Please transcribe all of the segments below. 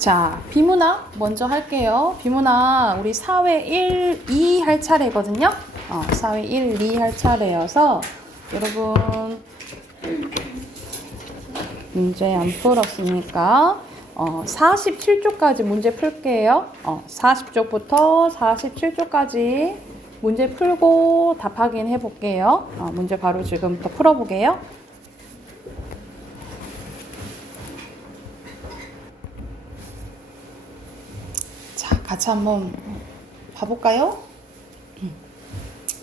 자, 비문학 먼저 할게요. 비문학 우리 사회 1, 2 할 차례거든요. 사회 1, 2 할 차례여서 여러분 문제 안 풀었으니까 47쪽까지 문제 풀게요. 40쪽부터 47쪽까지 문제 풀고 답 확인해 볼게요. 문제 바로 지금부터 풀어보게요. 자, 같이 한번 봐볼까요?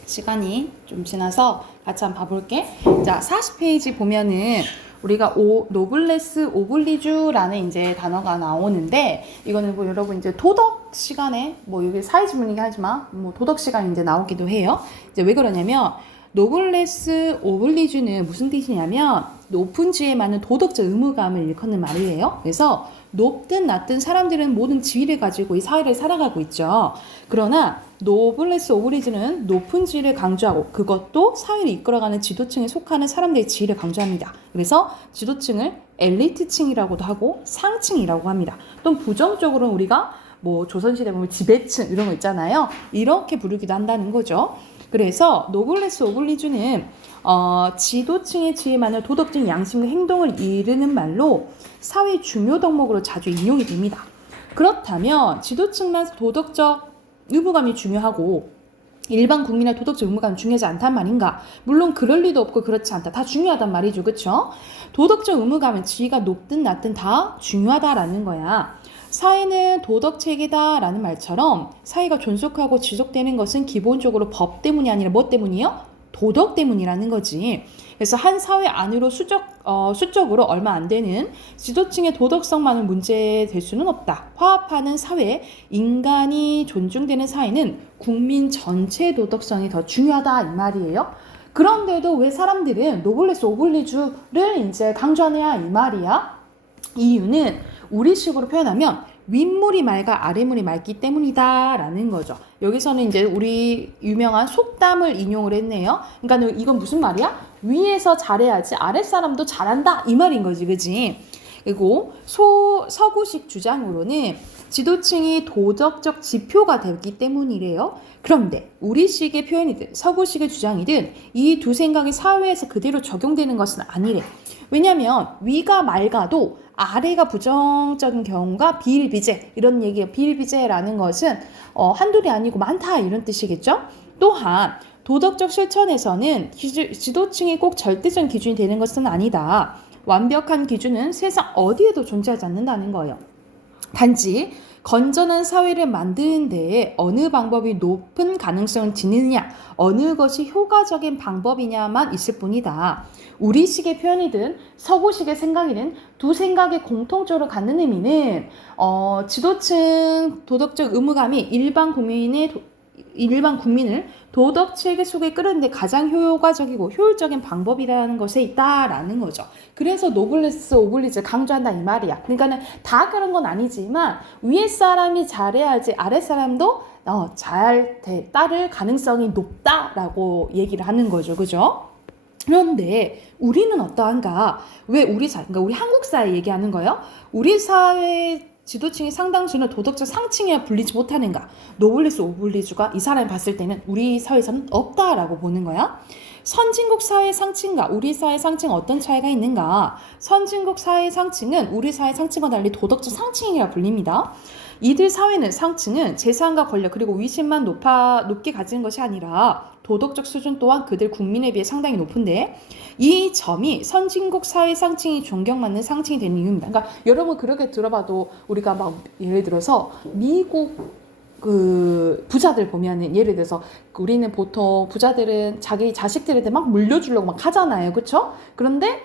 시간이 좀 지나서 같이 한번 봐볼게. 자, 40페이지 보면은 우리가 노블레스 오블리주라는 이제 단어가 나오는데, 이거는 뭐 여러분 이제 도덕 시간에 뭐 여기 사회지문 얘기하지만 뭐 도덕 시간에 이제 나오기도 해요. 이제 왜 그러냐면 노블레스 오블리주는 무슨 뜻이냐면 높은 지위에 많은 도덕적 의무감을 일컫는 말이에요. 그래서 높든 낮든 사람들은 모든 지위를 가지고 이 사회를 살아가고 있죠. 그러나 노블레스 오블리주는 높은 지위를 강조하고 그것도 사회를 이끌어가는 지도층에 속하는 사람들의 지위를 강조합니다. 그래서 지도층을 엘리트층이라고도 하고 상층이라고 합니다. 또 부정적으로는 우리가 뭐 조선시대 보면 지배층 이런 거 있잖아요. 이렇게 부르기도 한다는 거죠. 그래서 노블레스 오블리주는 지도층의 지위에 많은 도덕적 양심과 행동을 이르는 말로 사회 중요 덕목으로 자주 인용이 됩니다. 그렇다면 지도층만 도덕적 의무감이 중요하고 일반 국민의 도덕적 의무감이 중요하지 않단 말인가? 물론 그럴 리도 없고 그렇지 않다. 다 중요하단 말이죠. 그렇죠? 도덕적 의무감은 지위가 높든 낮든 다 중요하다라는 거야. 사회는 도덕체계다라는 말처럼 사회가 존속하고 지속되는 것은 기본적으로 법 때문이 아니라 뭐 때문이요? 도덕 때문이라는 거지. 그래서 한 사회 안으로 수적으로 얼마 안 되는 지도층의 도덕성만은 문제될 수는 없다. 화합하는 사회, 인간이 존중되는 사회는 국민 전체의 도덕성이 더 중요하다 이 말이에요. 그런데도 왜 사람들은 노블레스 오블리주를 이제 강조하냐 이 말이야. 이유는 우리식으로 표현하면 윗물이 맑아 아랫물이 맑기 때문이다 라는 거죠. 여기서는 이제 우리 유명한 속담을 인용을 했네요. 그러니까 이건 무슨 말이야? 위에서 잘해야지 아랫사람도 잘한다 이 말인 거지, 그지? 그리고 서구식 주장으로는 지도층이 도덕적 지표가 되기 때문이래요. 그런데 우리식의 표현이든 서구식의 주장이든 이 두 생각이 사회에서 그대로 적용되는 것은 아니래. 왜냐하면 위가 맑아도 아래가 부정적인 경우가 비일비재 이런 얘기예요. 비일비재라는 것은 한둘이 아니고 많다 이런 뜻이겠죠. 또한 도덕적 실천에서는 지도층이 꼭 절대적인 기준이 되는 것은 아니다. 완벽한 기준은 세상 어디에도 존재하지 않는다는 거예요. 단지 건전한 사회를 만드는 데에 어느 방법이 높은 가능성을 지니느냐, 어느 것이 효과적인 방법이냐만 있을 뿐이다. 우리식의 표현이든 서구식의 생각이든 두 생각의 공통적으로 갖는 의미는 지도층 도덕적 의무감이 일반 국민을 도덕 체계 속에 끌어들이는 데 가장 효과적이고 효율적인 방법이라는 것에 있다라는 거죠. 그래서 노블레스 오블리주를 강조한다 이 말이야. 그러니까는 다 그런 건 아니지만 위에 사람이 잘해야지 아래 사람도 잘 따를 가능성이 높다라고 얘기를 하는 거죠. 그죠? 그런데 우리는 어떠한가? 왜 그러니까 우리 한국 사회 얘기하는 거예요? 우리 사회 지도층의 상당수는 도덕적 상층이라 불리지 못하는가? 노블레스 오블리주가 이 사람이 봤을 때는 우리 사회에서는 없다라고 보는 거야. 선진국 사회 상층과 우리 사회 상층은 어떤 차이가 있는가? 선진국 사회 상층은 우리 사회 상층과 달리 도덕적 상층이라 불립니다. 이들 사회는 상층은 재산과 권력 그리고 위신만 높게 가지는 것이 아니라 도덕적 수준 또한 그들 국민에 비해 상당히 높은데 이 점이 선진국 사회 상층이 존경받는 상층이 되는 이유입니다. 그러니까 여러분 그렇게 들어봐도 우리가 막 예를 들어서 미국 그 부자들 보면은 예를 들어서 우리는 보통 부자들은 자기 자식들한테 막 물려주려고 막 하잖아요. 그렇죠? 그런데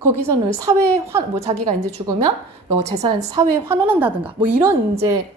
거기서는 자기가 이제 죽으면 재산 사회에 환원한다든가 뭐 이런 이제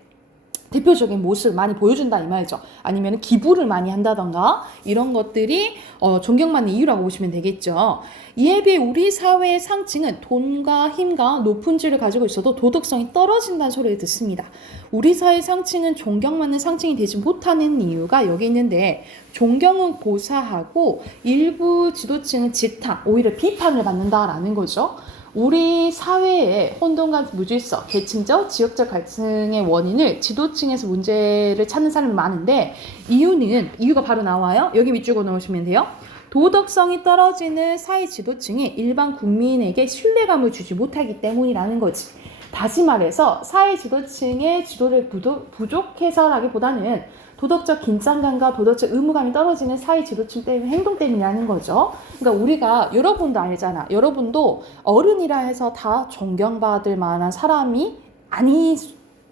대표적인 모습을 많이 보여준다 이 말이죠. 아니면 기부를 많이 한다던가 이런 것들이 존경받는 이유라고 보시면 되겠죠. 이에 비해 우리 사회의 상층은 돈과 힘과 높은 지위를 가지고 있어도 도덕성이 떨어진다는 소리를 듣습니다. 우리 사회 상층은 존경받는 상층이 되지 못하는 이유가 여기 있는데 존경은 고사하고 일부 지도층은 지탄, 오히려 비판을 받는다라는 거죠. 우리 사회의 혼돈과 무질서, 계층적, 지역적 갈등의 원인을 지도층에서 문제를 찾는 사람이 많은데 이유가 바로 나와요. 여기 밑줄 그어놓으시면 돼요. 도덕성이 떨어지는 사회 지도층이 일반 국민에게 신뢰감을 주지 못하기 때문이라는 거지. 다시 말해서 사회 지도층의 지도를 부족해서라기보다는 도덕적 긴장감과 도덕적 의무감이 떨어지는 사회 지도층 때문에 행동 때문이라는 거죠. 그러니까 우리가 여러분도 알잖아. 여러분도 어른이라 해서 다 존경받을 만한 사람이 아니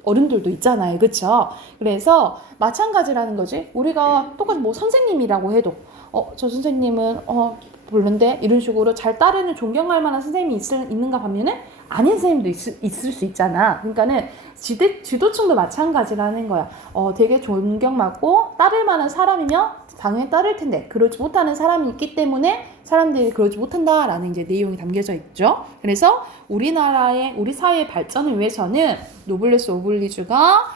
어른들도 있잖아요. 그렇죠? 그래서 마찬가지라는 거지. 우리가 똑같이 뭐 선생님이라고 해도 저 선생님은 별론데 이런 식으로 잘 따르는 존경할 만한 선생님이 있는가 하면은 아닌 선생님도 있을 수 있잖아. 그러니까는 지도층도 마찬가지라는 거야. 되게 존경받고 따를 만한 사람이면 당연히 따를 텐데 그러지 못하는 사람이 있기 때문에 사람들이 그러지 못한다라는 이제 내용이 담겨져 있죠. 그래서 우리 사회의 발전을 위해서는 노블레스 오블리주가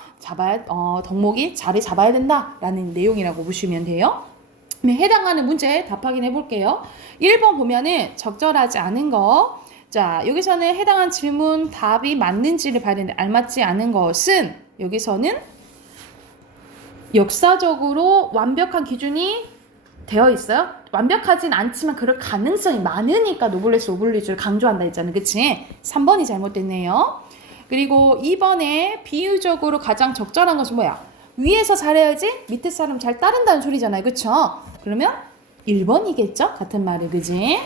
덕목이 자리 잡아야 된다라는 내용이라고 보시면 돼요. 해당하는 문제 답 확인해 볼게요. 1번 보면은 적절하지 않은 거. 자, 여기서는 해당한 질문 답이 맞는지를 봐야 되는데 알맞지 않은 것은 여기서는 역사적으로 완벽한 기준이 되어 있어요. 완벽하진 않지만 그럴 가능성이 많으니까 노블레스 오블리주를 강조한다 했잖아요. 그치? 3번이 잘못됐네요. 그리고 2번에 비유적으로 가장 적절한 것은 뭐야? 위에서 잘해야지 밑에 사람 잘 따른다는 소리잖아요. 그쵸? 그러면 1번이겠죠? 같은 말을, 그지?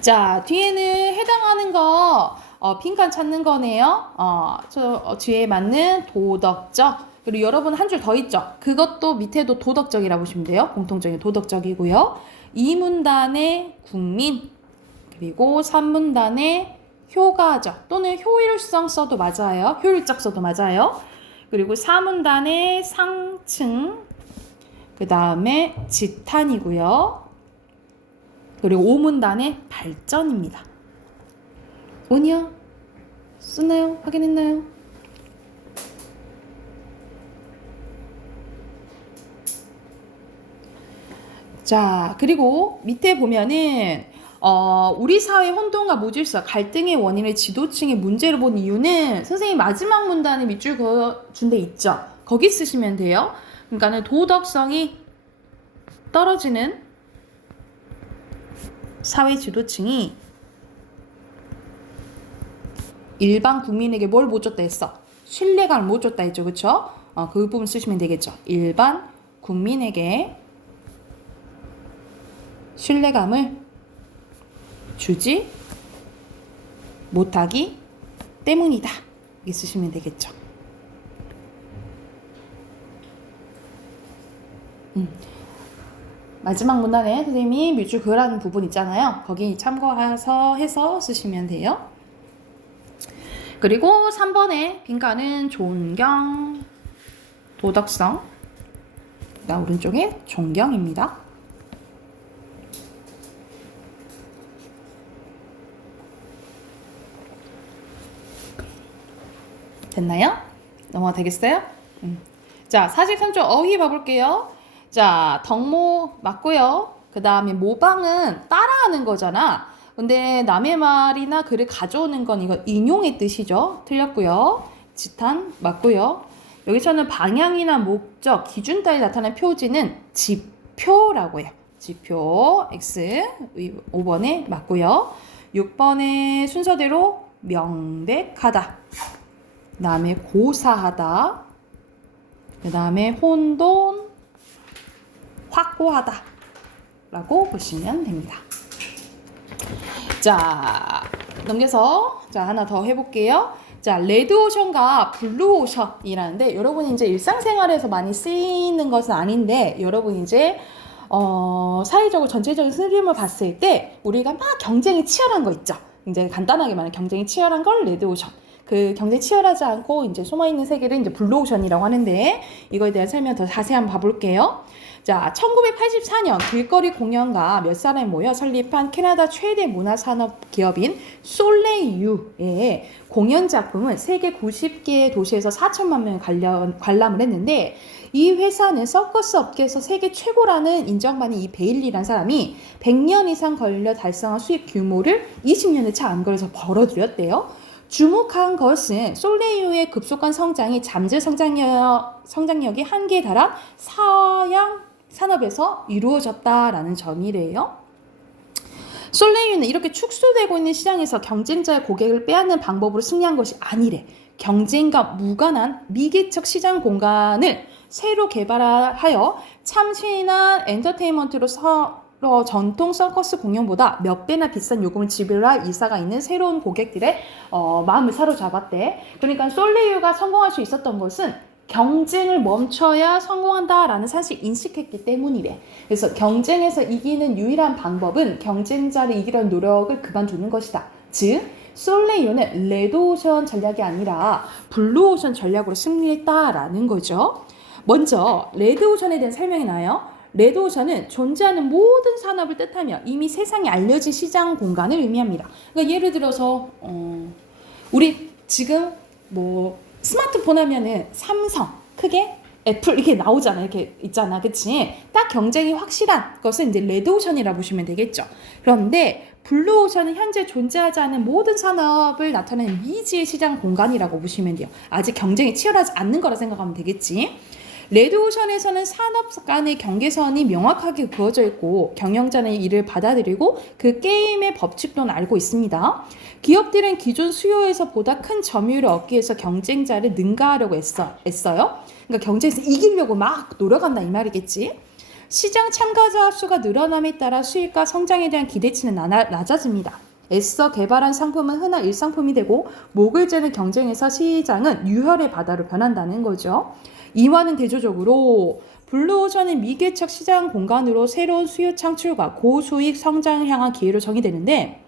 자, 뒤에는 해당하는 거, 빈칸 찾는 거네요. 뒤에 맞는 도덕적. 그리고 여러분 한 줄 더 있죠? 그것도 밑에도 도덕적이라고 보시면 돼요. 공통적인 도덕적이고요. 2문단의 국민, 그리고 3문단의 효과적 또는 효율성 써도 맞아요. 효율적 써도 맞아요. 그리고 4문단의 상층, 그 다음에 지탄이고요. 그리고 5문단의 발전입니다. 오니요? 쓰나요? 확인했나요? 자, 그리고 밑에 보면은 우리 사회 혼돈과 무질서, 갈등의 원인을 지도층의 문제로 본 이유는 선생님 마지막 문단에 밑줄 그어준 데 있죠. 거기 쓰시면 돼요. 그러니까는 도덕성이 떨어지는 사회 지도층이 일반 국민에게 뭘 못 줬다 했어? 신뢰감을 못 줬다 했죠. 그쵸? 그 부분 쓰시면 되겠죠. 일반 국민에게 신뢰감을 주지 못하기 때문이다. 이렇게 쓰시면 되겠죠. 마지막 문단에 선생님이 밑줄 그으라는 부분 있잖아요. 거기 참고해서 해서 쓰시면 돼요. 그리고 3번에 빈칸은 존경, 도덕성, 나 오른쪽에 존경입니다. 됐나요? 넘어가 되겠어요? 자, 43쪽 어휘 봐볼게요. 자, 덕모 맞고요. 그 다음에 모방은 따라하는 거잖아. 근데 남의 말이나 글을 가져오는 건 이거 인용의 뜻이죠. 틀렸고요. 지탄 맞고요. 여기서는 방향이나 목적, 기준 따위 나타나는 표지는 지표라고 해요. 지표 X 5번에 맞고요. 6번의 순서대로 명백하다. 그 다음에 고사하다. 그 다음에 혼돈, 확고하다 라고 보시면 됩니다. 자, 넘겨서 하나 더 해볼게요. 자, 레드오션과 블루오션이라는데 여러분이 이제 일상생활에서 많이 쓰이는 것은 아닌데 여러분 이제 사회적으로 전체적인 흐름을 봤을 때 우리가 막 경쟁이 치열한 거 있죠. 굉장히 간단하게 말하면 경쟁이 치열한 걸 레드오션. 그 경쟁이 치열하지 않고 이제 숨어있는 세계를 이제 블루오션이라고 하는데 이거에 대한 설명 더 자세히 한번 봐볼게요. 자, 1984년 길거리 공연가 몇 사람이 모여 설립한 캐나다 최대 문화산업 기업인 솔레이유의 공연 작품은 세계 90개의 도시에서 4천만 명이 관람을 했는데, 이 회사는 서커스 업계에서 세계 최고라는 인정받는 이 베일리라는 사람이 100년 이상 걸려 달성한 수익 규모를 20년에 채 안 걸려서 벌어들였대요. 주목한 것은 솔레이유의 급속한 성장이 잠재 성장력이 한계에 달한 서양 산업에서 이루어졌다라는 점이래요. 솔레이유는 이렇게 축소되고 있는 시장에서 경쟁자의 고객을 빼앗는 방법으로 승리한 것이 아니래. 경쟁과 무관한 미개척 시장 공간을 새로 개발하여 참신한 엔터테인먼트로 전통 서커스 공연보다 몇 배나 비싼 요금을 지불할 의사가 있는 새로운 고객들의 마음을 사로잡았대. 그러니까 솔레이유가 성공할 수 있었던 것은 경쟁을 멈춰야 성공한다라는 사실 인식했기 때문이래. 그래서 경쟁에서 이기는 유일한 방법은 경쟁자를 이기려는 노력을 그만두는 것이다. 즉 솔레이유는 레드오션 전략이 아니라 블루오션 전략으로 승리했다라는 거죠. 먼저 레드오션에 대한 설명이 나요. 레드오션은 존재하는 모든 산업을 뜻하며 이미 세상에 알려진 시장 공간을 의미합니다. 그러니까 예를 들어서 우리 지금 뭐 스마트폰 하면은 삼성, 크게 애플 이렇게 나오잖아. 이렇게 있잖아. 그치? 딱 경쟁이 확실한 것은 이제 레드오션이라고 보시면 되겠죠. 그런데 블루오션은 현재 존재하지 않은 모든 산업을 나타내는 미지의 시장 공간이라고 보시면 돼요. 아직 경쟁이 치열하지 않는 거라 생각하면 되겠지. 레드오션에서는 산업 간의 경계선이 명확하게 그어져 있고 경영자는 이를 받아들이고 그 게임의 법칙도 알고 있습니다. 기업들은 기존 수요에서 보다 큰 점유율을 얻기 위해서 경쟁자를 능가하려고 애써요. 그러니까 경쟁에서 이기려고 막 노력한다 이 말이겠지. 시장 참가자 수가 늘어남에 따라 수익과 성장에 대한 기대치는 낮아집니다. 애써 개발한 상품은 흔한 일상품이 되고 목을 재는 경쟁에서 시장은 유혈의 바다로 변한다는 거죠. 이와는 대조적으로 블루오션은 미개척 시장 공간으로 새로운 수요 창출과 고수익 성장을 향한 기회로 정의되는데,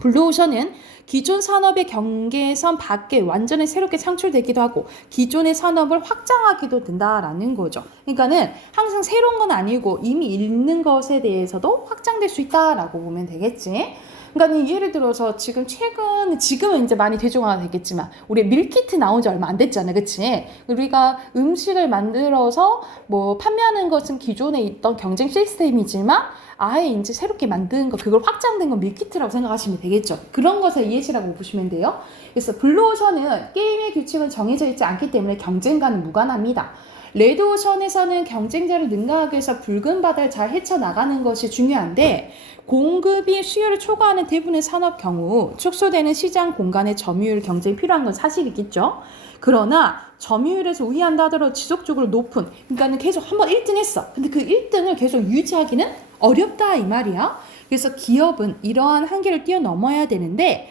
블루오션은 기존 산업의 경계선 밖에 완전히 새롭게 창출되기도 하고 기존의 산업을 확장하기도 된다라는 거죠. 그러니까는 항상 새로운 건 아니고 이미 있는 것에 대해서도 확장될 수 있다라고 보면 되겠지. 그러니까 예를 들어서 지금은 이제 많이 대중화가 됐겠지만 우리 밀키트 나온 지 얼마 안 됐잖아요. 그치? 우리가 음식을 만들어서 뭐 판매하는 것은 기존에 있던 경쟁 시스템이지만 아예 이제 새롭게 만든 거, 그걸 확장된 건 밀키트라고 생각하시면 되겠죠. 그런 것을 이해시라고 보시면 돼요. 그래서 블루오션은 게임의 규칙은 정해져 있지 않기 때문에 경쟁과는 무관합니다. 레드오션에서는 경쟁자를 능가하기 위해서 붉은 바다를 잘 헤쳐나가는 것이 중요한데, 공급이 수요를 초과하는 대부분의 산업 경우 축소되는 시장 공간의 점유율 경쟁이 필요한 건 사실이겠죠. 그러나 점유율에서 우위한다 하더라도 지속적으로 높은, 그러니까는 계속 한번 1등 했어. 근데 그 1등을 계속 유지하기는 어렵다 이 말이야. 그래서 기업은 이러한 한계를 뛰어넘어야 되는데,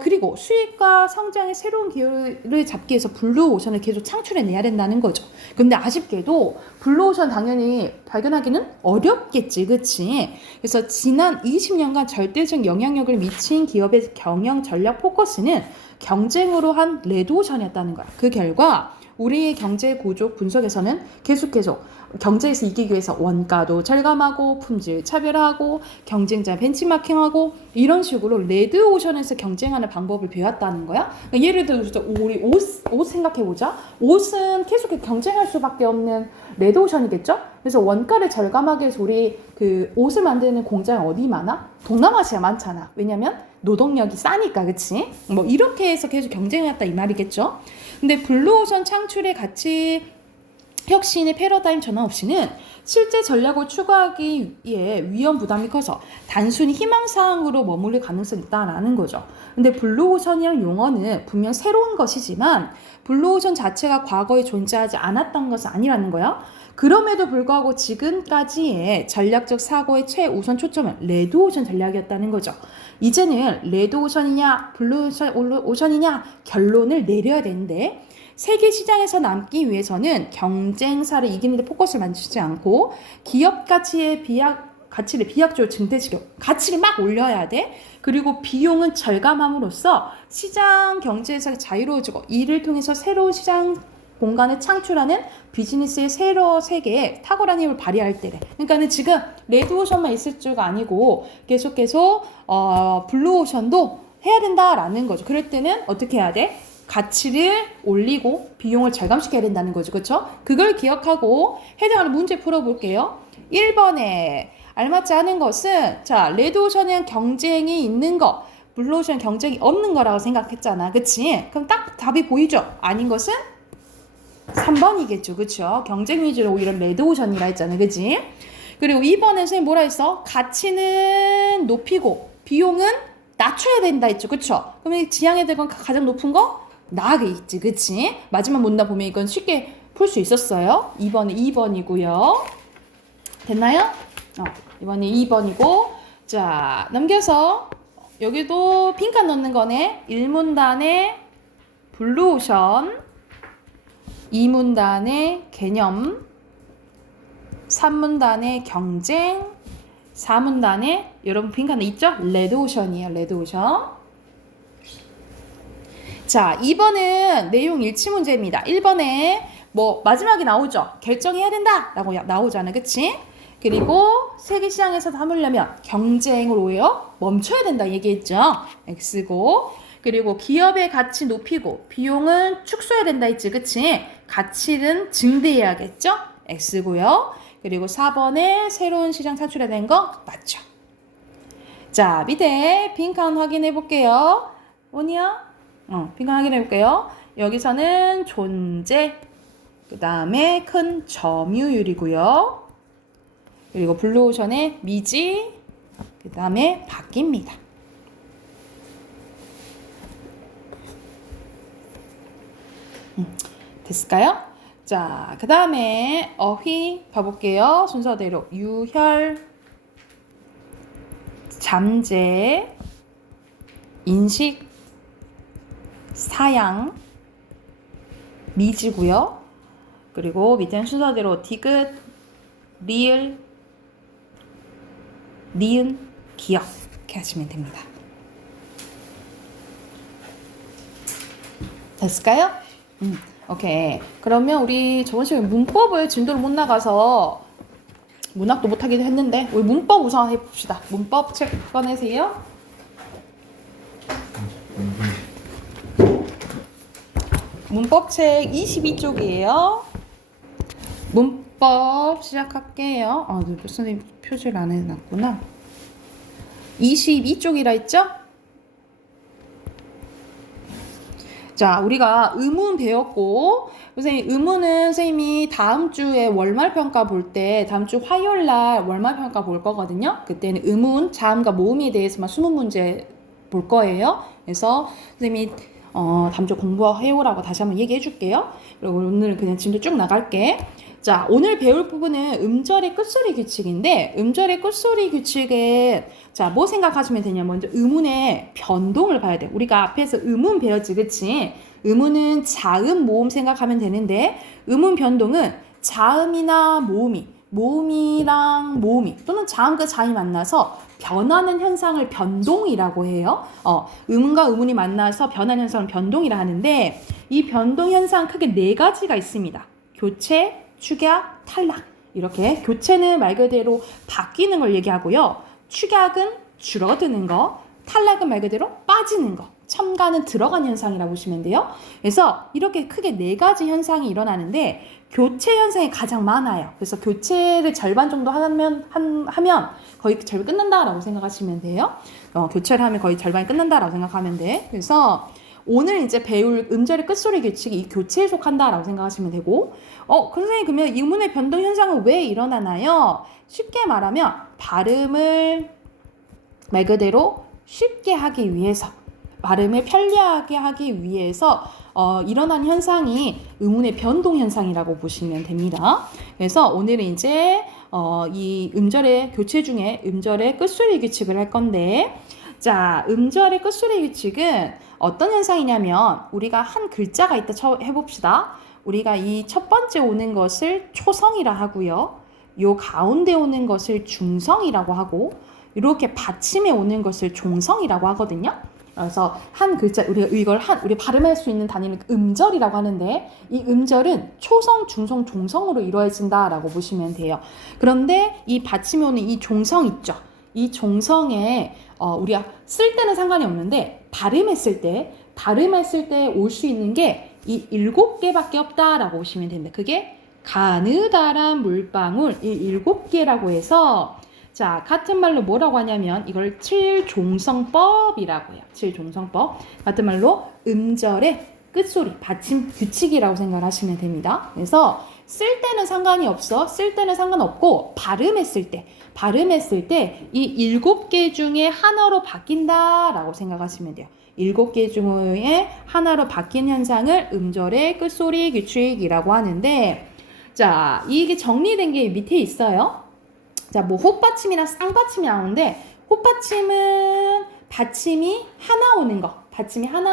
그리고 수익과 성장의 새로운 기회를 잡기 위해서 블루오션을 계속 창출해내야 된다는 거죠. 근데 아쉽게도 블루오션 당연히 발견하기는 어렵겠지, 그치? 그래서 지난 20년간 절대적 영향력을 미친 기업의 경영 전략 포커스는 경쟁으로 한 레드오션이었다는 거야. 그 결과 우리의 경제 구조 분석에서는 계속 경제에서 이기기 위해서 원가도 절감하고 품질 차별화하고 경쟁자 벤치마킹하고 이런 식으로 레드오션에서 경쟁하는 방법을 배웠다는 거야. 그러니까 예를 들어서 우리 옷 생각해보자. 옷은 계속 경쟁할 수밖에 없는 레드오션이겠죠. 그래서 원가를 절감하기 위해서 우리 그 옷을 만드는 공장이 어디 많아? 동남아시아 많잖아. 왜냐면 노동력이 싸니까, 그치? 뭐 이렇게 해서 계속 경쟁해왔다 이 말이겠죠. 근데 블루오션 창출의 가치 혁신의 패러다임 전환 없이는 실제 전략을 추구하기 위해 위험 부담이 커서 단순히 희망사항으로 머무를 가능성이 있다라는 거죠. 근데 블루오션이라는 용어는 분명 새로운 것이지만 블루오션 자체가 과거에 존재하지 않았던 것은 아니라는 거야. 그럼에도 불구하고 지금까지의 전략적 사고의 최우선 초점은 레드오션 전략이었다는 거죠. 이제는 레드오션이냐 블루오션이냐 결론을 내려야 되는데, 세계 시장에서 남기 위해서는 경쟁사를 이기는 데 포커스를 맞추지 않고 기업 가치를 비약적으로 증대시켜 가치를 막 올려야 돼. 그리고 비용은 절감함으로써 시장 경제에서 자유로워지고 이를 통해서 새로운 시장 공간을 창출하는 비즈니스의 새로운 세계에 탁월한 힘을 발휘할 때래. 그러니까는 지금 레드오션만 있을 줄 아니고 계속 블루오션도 해야 된다라는 거죠. 그럴 때는 어떻게 해야 돼? 가치를 올리고 비용을 절감시켜야 된다는 거죠. 그렇죠? 그걸 기억하고 해당하는 문제 풀어볼게요. 1번에 알맞지 않은 것은 자, 레드오션은 경쟁이 있는 거, 블루오션 경쟁이 없는 거라고 생각했잖아. 그치? 그럼 딱 답이 보이죠? 아닌 것은 3번이겠죠. 그쵸? 경쟁 위주로 오히려 레드오션이라 했잖아. 그치? 그리고 2번에 선생님 뭐라 했어? 가치는 높이고 비용은 낮춰야 된다 했죠. 그쵸? 그러면 지향해야 될 건 가장 높은 거? 나게 있지. 그치? 마지막 문답 보면 이건 쉽게 풀 수 있었어요. 2번은 2번이고요. 됐나요? 이번에 2번이고 자 넘겨서 여기도 빈칸 넣는 거네. 1문단에 블루오션, 2문단에 개념, 3문단에 경쟁, 4문단에 여러분 빈칸에 있죠? 레드오션이에요. 레드오션. 자 2번은 내용 일치 문제입니다. 1번에 뭐 마지막에 나오죠? 결정해야 된다 라고 나오잖아. 그치? 그리고 세계시장에서 담으려면 경쟁으로요 멈춰야 된다 얘기했죠. X고 그리고 기업의 가치 높이고 비용은 축소해야 된다 했지. 그치? 가치는 증대해야겠죠. X고요. 그리고 4번에 새로운 시장 창출해야 되는 거 맞죠. 자 밑에 빈칸 확인해 볼게요. 뭐냐? 빈칸 확인해 볼게요. 여기서는 존재 그 다음에 큰 점유율이고요. 그리고 블루오션의 미지, 그 다음에 바뀝니다. 됐을까요? 자, 그 다음에 어휘 봐볼게요. 순서대로 유혈, 잠재, 인식, 사양, 미지고요. 그리고 밑에는 순서대로 디귿, 리을, 니은, 기억 이렇게 하시면 됩니다. 됐을까요? 오케이. 그러면 우리 저번 시간에 문법을 진도를 못 나가서 문학도 못하기도 했는데 우리 문법 우선 해봅시다. 문법 책 꺼내세요. 문법 책 22쪽이에요. 문법 시작할게요. 선생님 표시를 안 해놨구나. 22쪽이라 했죠? 자, 우리가 의문 배웠고, 선생님, 의문은 선생님이 다음 주에 월말평가 볼 때, 다음 주 화요일 날 월말평가 볼 거거든요. 그때는 의문, 자음과 모음에 대해서만 20문제 볼 거예요. 그래서 선생님이 다음 주 공부해오라고 다시 한번 얘기해 줄게요. 그리고 오늘은 그냥 진도 쭉 나갈게. 자, 오늘 배울 부분은 음절의 끝소리 규칙인데, 음절의 끝소리 규칙은, 자, 뭐 생각하시면 되냐. 먼저 의문의 변동을 봐야 돼. 우리가 앞에서 의문 배웠지, 그치? 의문은 자음, 모음 생각하면 되는데, 의문 변동은 자음이나 모음이랑 모음이, 또는 자음과 자음이 만나서 변하는 현상을 변동이라고 해요. 의문과 의문이 만나서 변하는 현상을 변동이라 하는데, 이 변동 현상 크게 4가지가 있습니다. 교체, 축약, 탈락. 이렇게 교체는 말 그대로 바뀌는 걸 얘기하고요. 축약은 줄어드는 거, 탈락은 말 그대로 빠지는 거, 첨가는 들어간 현상이라고 보시면 돼요. 그래서 이렇게 크게 4가지 현상이 일어나는데 교체 현상이 가장 많아요. 그래서 교체를 절반 정도 하면 거의 절반 끝난다라고 생각하시면 돼요. 교체를 하면 거의 절반이 끝난다라고 생각하면 돼. 그래서 오늘 이제 배울 음절의 끝소리 규칙이 이 교체에 속한다라고 생각하시면 되고, 선생님 그러면 의문의 변동 현상은 왜 일어나나요? 쉽게 말하면 발음을 말 그대로 쉽게 하기 위해서, 발음을 편리하게 하기 위해서 일어난 현상이 의문의 변동 현상이라고 보시면 됩니다. 그래서 오늘은 이제 이 음절의 교체 중에 음절의 끝소리 규칙을 할 건데, 자, 음절의 끝소리 규칙은 어떤 현상이냐면 우리가 한 글자가 있다 해봅시다. 우리가 이 첫 번째 오는 것을 초성이라 하고요. 요 가운데 오는 것을 중성이라고 하고, 이렇게 받침에 오는 것을 종성이라고 하거든요. 그래서 한 글자 우리가 이걸 우리 발음할 수 있는 단위는 음절이라고 하는데 이 음절은 초성, 중성, 종성으로 이루어진다라고 보시면 돼요. 그런데 이 받침이 오는 이 종성 있죠. 이 종성에 우리가 쓸 때는 상관이 없는데 발음했을 때 올 수 있는 게 이 7개밖에 없다라고 보시면 됩니다. 그게 가느다란 물방울 이 7개라고 해서 자, 같은 말로 뭐라고 하냐면 이걸 7종성법이라고 해요. 7종성법. 같은 말로 음절의 끝소리, 받침 규칙이라고 생각하시면 됩니다. 그래서 쓸 때는 상관이 없어. 쓸 때는 상관없고 발음했을 때 이 7개 중에 하나로 바뀐다라고 생각하시면 돼요. 7개 중에 하나로 바뀐 현상을 음절의 끝소리 규칙이라고 하는데 자, 이게 정리된 게 밑에 있어요. 자, 뭐 헛받침이나 쌍받침이 나오는데 헛받침은 받침이 하나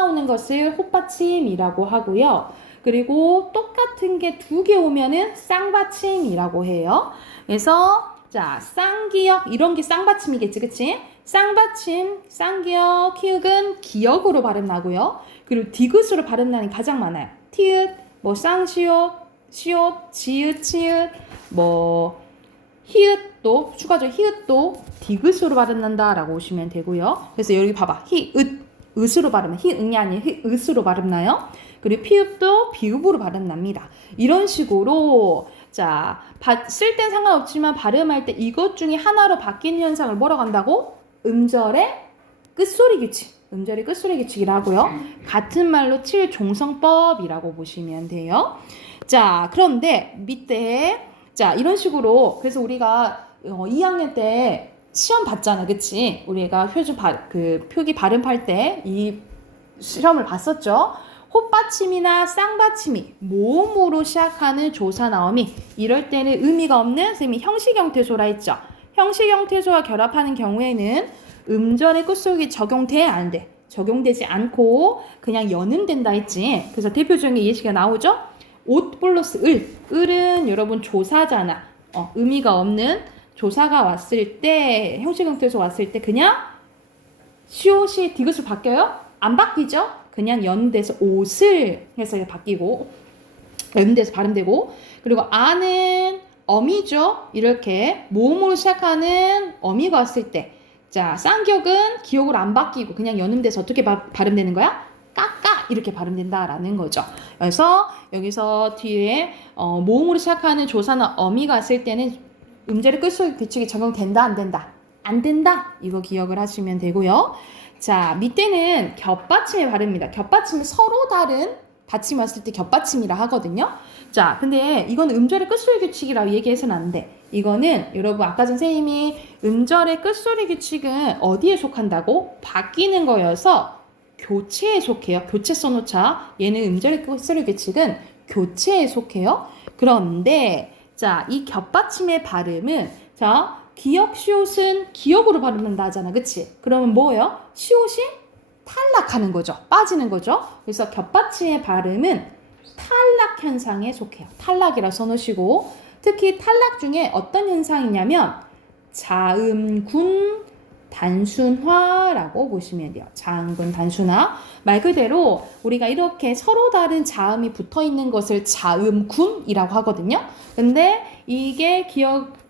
오는 것을 헛받침이라고 하고요. 그리고 똑같은 게 2개 오면은 쌍받침이라고 해요. 그래서 자, 쌍기역 이런 게 쌍받침이겠지, 그치? 쌍받침, 쌍기역, 키읔은 기역으로 발음 나고요. 그리고 디귿으로 발음 나는 게 가장 많아요. 티읕, 뭐 쌍시옷, 시옷, 지읒, 치읒, 뭐 히읗도 추가적으로 히읗도 디귿으로 발음난다라고 보시면 되고요. 그래서 여기 봐봐. 히읗, 으스로 발음해. 히읗이 아니에요. 히읗으로 발음나요. 그리고 피읍도 비읍으로 발음납니다. 이런 식으로 자, 쓸 땐 상관없지만 발음할 때 이것 중에 하나로 바뀌는 현상을 뭐라고 한다고? 음절의 끝소리 규칙. 음절의 끝소리 규칙이라고요. 같은 말로 7종성법이라고 보시면 돼요. 자, 그런데 밑에 자, 이런 식으로 그래서 우리가 2학년 때 시험 봤잖아, 그치? 우리가 표기 발음할 때 이 시험을 봤었죠. 헛받침이나 쌍받침이 모음으로 시작하는 조사나 어미 이럴 때는 의미가 없는 선생님이 형식형태소라 했죠. 형식형태소와 결합하는 경우에는 음절의 끝소리 적용돼 안 돼? 적용되지 않고 그냥 연음된다 했지. 그래서 대표적인 예시가 나오죠. 옷 플러스 을은 여러분 조사잖아. 의미가 없는 조사가 왔을 때 형식형태소 왔을 때 그냥 시옷이 디귿으로 바뀌어요? 안 바뀌죠? 그냥 연대서 옷을 해서 바뀌고 연대서 발음되고 그리고 아는 어미죠. 이렇게 모음으로 시작하는 어미가 왔을 때 자, 쌍기역은 기역으로 안 바뀌고 그냥 연음돼서 어떻게 발음되는 거야? 까까 이렇게 발음된다라는 거죠. 그래서 여기서 뒤에 모음으로 시작하는 조사나 어미가 왔을 때는 음절의 끝소리 규칙이 적용된다 안 된다? 안 된다. 이거 기억을 하시면 되고요. 자, 밑에는 겹받침의 발음입니다. 겹받침은 서로 다른 받침 왔을 때 겹받침이라 하거든요. 자, 근데 이건 음절의 끝소리 규칙이라고 얘기해서는 안 돼. 이거는 여러분 아까 선생님이 음절의 끝소리 규칙은 어디에 속한다고? 바뀌는 거여서 교체에 속해요. 교체 써놓자. 얘는 음절의 끝소리 규칙은 교체에 속해요. 그런데 자, 이 겹받침의 발음은 자, 기역, 시옷은 기역으로 발음한다 하잖아. 그치? 그러면 뭐예요? 시옷이 탈락하는 거죠. 빠지는 거죠. 그래서 겹받침의 발음은 탈락 현상에 속해요. 탈락이라 써놓으시고 특히 탈락 중에 어떤 현상이냐면 자음군 단순화라고 보시면 돼요. 자음군 단순화. 말 그대로 우리가 이렇게 서로 다른 자음이 붙어 있는 것을 자음군이라고 하거든요. 근데 이게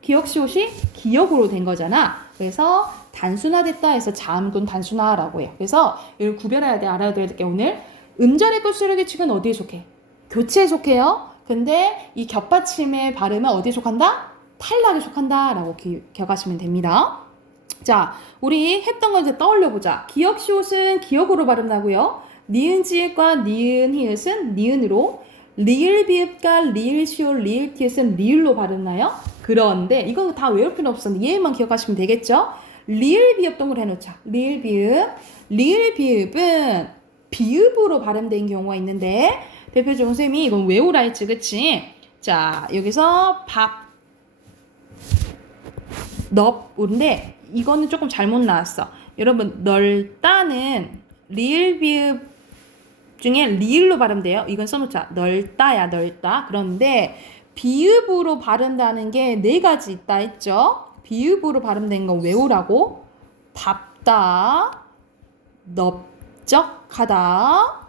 기역시옷이 기역으로 된 거잖아. 그래서 단순화됐다 해서 자음군 단순화라고 해요. 그래서 이걸 구별해야 돼. 알아야 될 게 오늘 음절의 끝소리 규칙은 어디에 속해? 교체에 속해요. 근데 이 겹받침의 발음은 어디에 속한다? 탈락에 속한다라고 기억하시면 됩니다. 자, 우리 했던 거 이제 떠올려보자. 기역 시옷은 기역으로 발음나고요. 니은 지읒과 니은 히읗은 니은으로, 리을 비읍과 리을 시옷, 리을 티읕은 리을로 발음나요. 그런데 이건 다 외울 필요 없었는데 얘만 기억하시면 되겠죠? 리을 비읍 동그래 해놓자. 리을 비읍. 리을 비읍은 비읍으로 발음된 경우가 있는데 대표적으로 선생님이 이건 외우라 했지, 그치? 자, 여기서 밥, 넙인데 이거는 조금 잘못 나왔어. 여러분 넓다는 리을 비읍 중에 리을로 발음돼요. 이건 써놓자. 넓다야 넓다. 그런데 비읍으로 발음되는 게 4가지 있다 했죠. 비읍으로 발음된 거 외우라고. 밥다, 넓다, 넓적하다,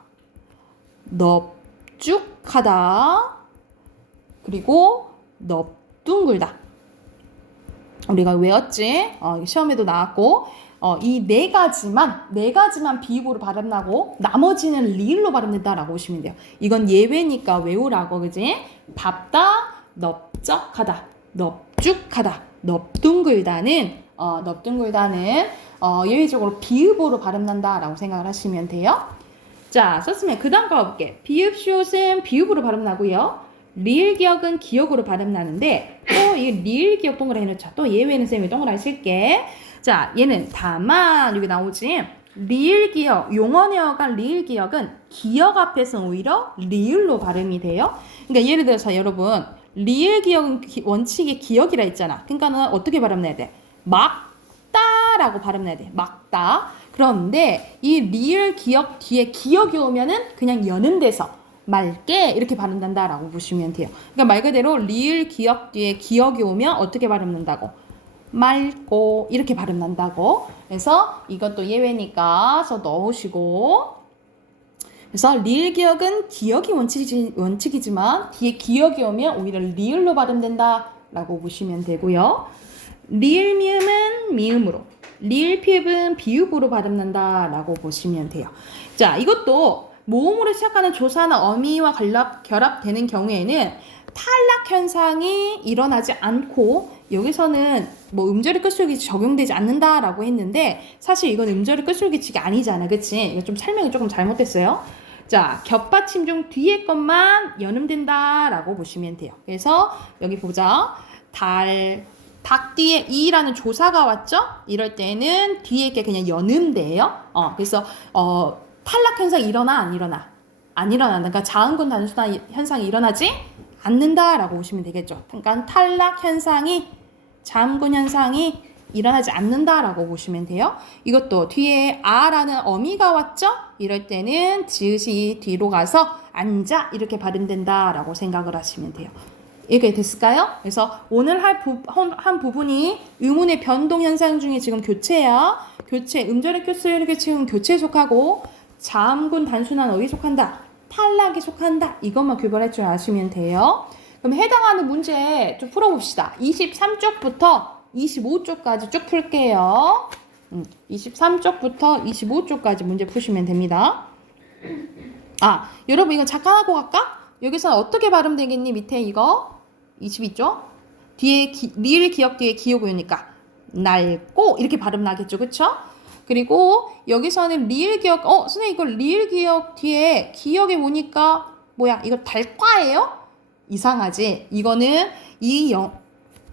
넙죽하다, 그리고 넙둥글다. 우리가 외웠지? 시험에도 나왔고, 이 네 가지만 비읍으로 발음나고 나머지는 리을로 발음된다라고 보시면 돼요. 이건 예외니까 외우라고, 그지? 밥다, 넓적하다, 넙죽하다, 넙둥글다는 예외적으로 비읍으로 발음난다라고 생각을 하시면 돼요. 자, 썼으면 그 다음 거 가볼게. 비읍, 시옷은 비읍으로 발음나고요. 리을 기억은 기억으로 발음나는데 또 이 리을 기억 동그라미 해놓자. 또 예외는 쌤이 동그라미 쓸게. 자, 얘는 다만 여기 나오지. 리을 기억, 용언에 어간 리을 기억은 기억 앞에서 오히려 리을로 발음이 돼요. 그러니까 예를 들어서 여러분 리을 기억은 원칙이 기억이라 했잖아. 그러니까는 어떻게 발음해야 돼? 막다라고 발음해야 돼. 막다. 그런데 이 리을 기억 뒤에 기억이 오면은 그냥 여는 데서 맑게 이렇게 발음된다라고 보시면 돼요. 그러니까 말 그대로 리을 기억 뒤에 기억이 오면 어떻게 발음된다고? 맑고 이렇게 발음난다고. 그래서 이것도 예외니까 써 넣으시고. 그래서 리을 기억은 기억이 원칙이지만 뒤에 기억이 오면 오히려 리을로 발음된다라고 보시면 되고요. 리을 미음은 미음으로, 리을 피읍은 비읍으로 발음난다라고 보시면 돼요. 자, 이것도 모음으로 시작하는 조사나 어미와 결합되는 경우에는 탈락 현상이 일어나지 않고 여기서는 뭐 음절의 끝술기치 적용되지 않는다라고 했는데 사실 이건 음절의 끝술기치가 아니잖아, 그치? 이거 좀 설명이 조금 잘못됐어요. 자, 겹받침 중 뒤에 것만 연음된다라고 보시면 돼요. 그래서 여기 보자. 닭 뒤에 이라는 조사가 왔죠? 이럴 때는 뒤에 게 그냥 연음돼요. 그래서 탈락 현상이 일어나 안 일어나? 안 일어난다. 그러니까 자음군 단순한 현상이 일어나지 않는다라고 보시면 되겠죠. 그러니까 탈락 현상이 자음군 현상이 일어나지 않는다라고 보시면 돼요. 이것도 뒤에 아라는 어미가 왔죠? 이럴 때는 지읒이 뒤로 가서 앉아 이렇게 발음된다라고 생각을 하시면 돼요. 이게 됐을까요? 그래서 오늘 한 부분이 의문의 변동 현상 중에 지금 교체야. 교체, 음절의 교수열에게 지금 교체에 속하고 자음군 단순한 어휘에 속한다. 탈락에 속한다. 이것만 구별할 줄 아시면 돼요. 그럼 해당하는 문제 좀 풀어봅시다. 23쪽부터 25쪽까지 쭉 풀게요. 23쪽부터 25쪽까지 문제 푸시면 됩니다. 여러분 이거 잠깐 하고 갈까? 여기서 어떻게 발음되겠니? 밑에 이거 22쪽 뒤에 리을 기억 뒤에 기억 오니까 낡고 이렇게 발음 나겠죠, 그쵸? 그리고 여기서는 리을 기억 선생님 이거 리을 기억 뒤에 기억에 오니까 뭐야 이거 달과예요? 이상하지? 이거는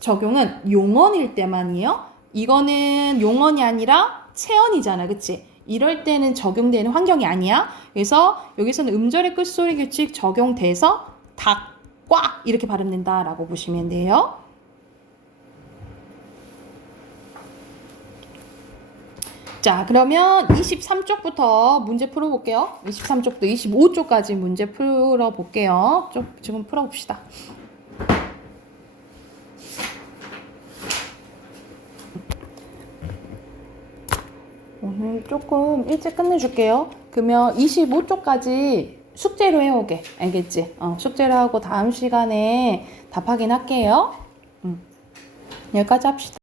적용은 용언일 때만이에요. 이거는 용언이 아니라 체언이잖아, 그치? 이럴 때는 적용되는 환경이 아니야. 그래서 여기서는 음절의 끝소리 규칙 적용돼서 닭과 이렇게 발음된다라고 보시면 돼요. 자, 그러면 23쪽부터 문제 풀어볼게요. 23쪽부터 25쪽까지 문제 풀어볼게요. 지금 풀어봅시다. 오늘 조금 일찍 끝내줄게요. 그러면 25쪽까지 숙제로 해오게. 알겠지? 숙제로 하고 다음 시간에 답하긴 할게요. 여기까지 합시다.